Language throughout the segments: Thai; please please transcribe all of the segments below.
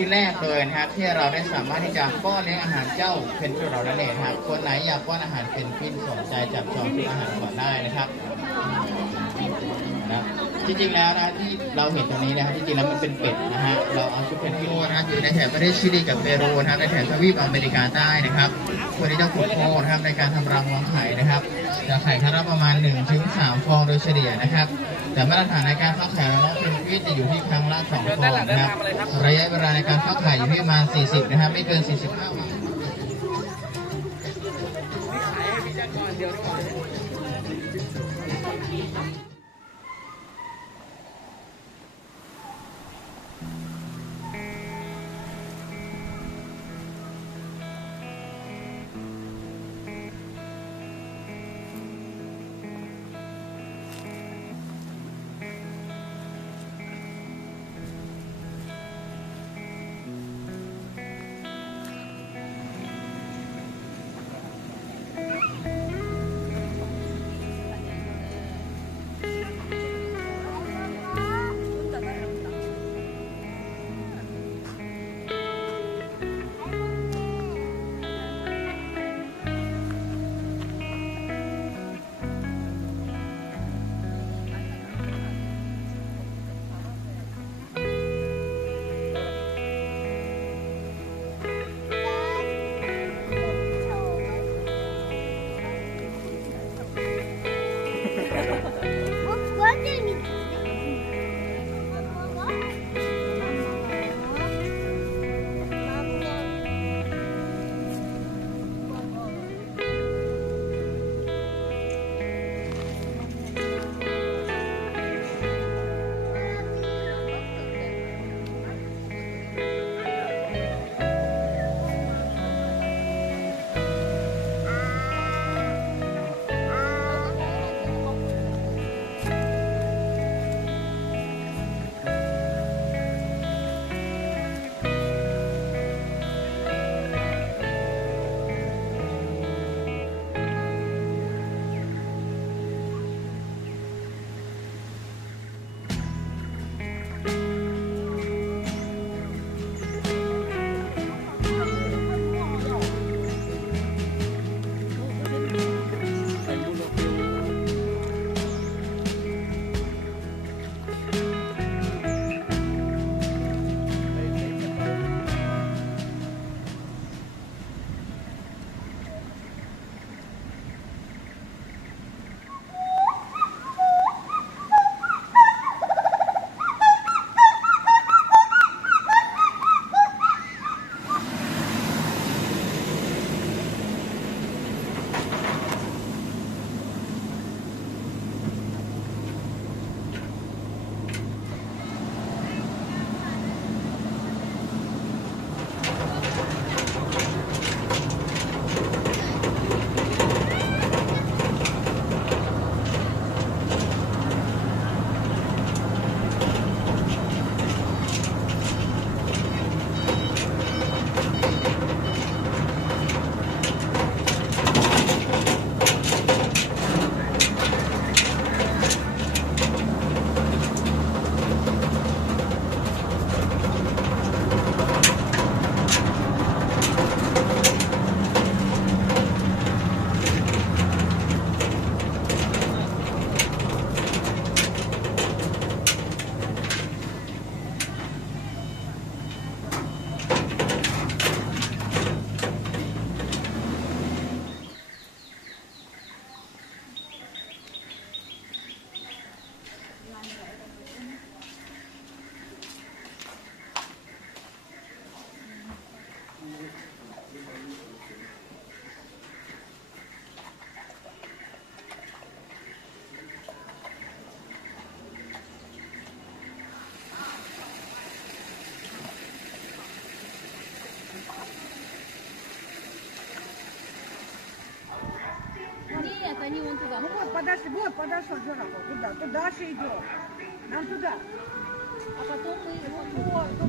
ที่แรกเลยนะครับที่เราได้สามารถที่จะป้อนเลี้ยงอาหารเจ้าเพนกวินเรานั่นเองครับคนไหนอยากป้อนอาหารเพนกวินสนใจจับจองชุดอาหารก่อนได้นะครับนะจริงๆแล้วนะที่เราเห็นตรงนี้นะครับจริงๆแล้วมันเป็นเป็ดนะฮะเราเอาชุดเพนกวินนะครับอยู่ในแถบประเทศชิลีกับเปรูนะครับในแถบทวีปอเมริกาใต้นะครับคนที่จะขุดโพรงนะครับในการทำรังวางไข่นะครับจะไข่ครั้งละประมาณ 1-3 ฟองโดยเฉลี่ยนะครับแต่มาตรฐานในการฟักไข่ของน้องเพนกวินจะอยู่ที่ครั้งละ2 ฟองนะครับระยะเวลาในการฟักไข่อยู่ที่ประมาณ40นะครับไม่เกิน45 วันони вон туда. Ну вот, подошел, Жора, туда, туда же идем. Нам туда. А потом мы вот.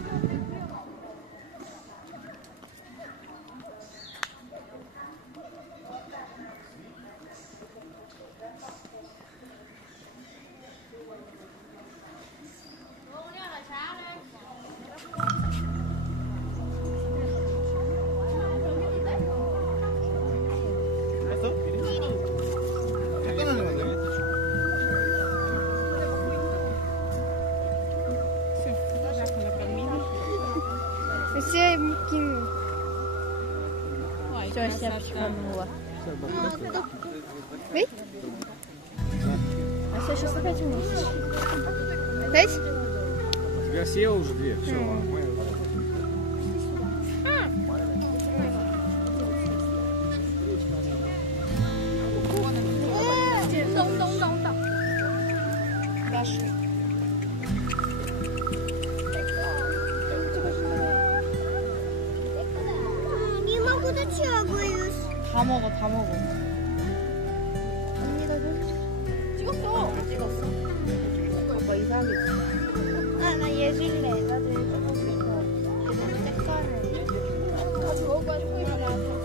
Все, я психанула. Видь? А все, сейчас опять вместе. Опять? У тебя съела уже две. Все, Не могу дотягиваюсь. 다 먹어, 다 먹어. 언니가 찍었어. 찍었어. 오빠 이상하게 찍어. 아, 나얘 줄래. 나도 이거 먹고 싶어. 이거 너무 색깔을. 같이 먹어가지고 일어나서.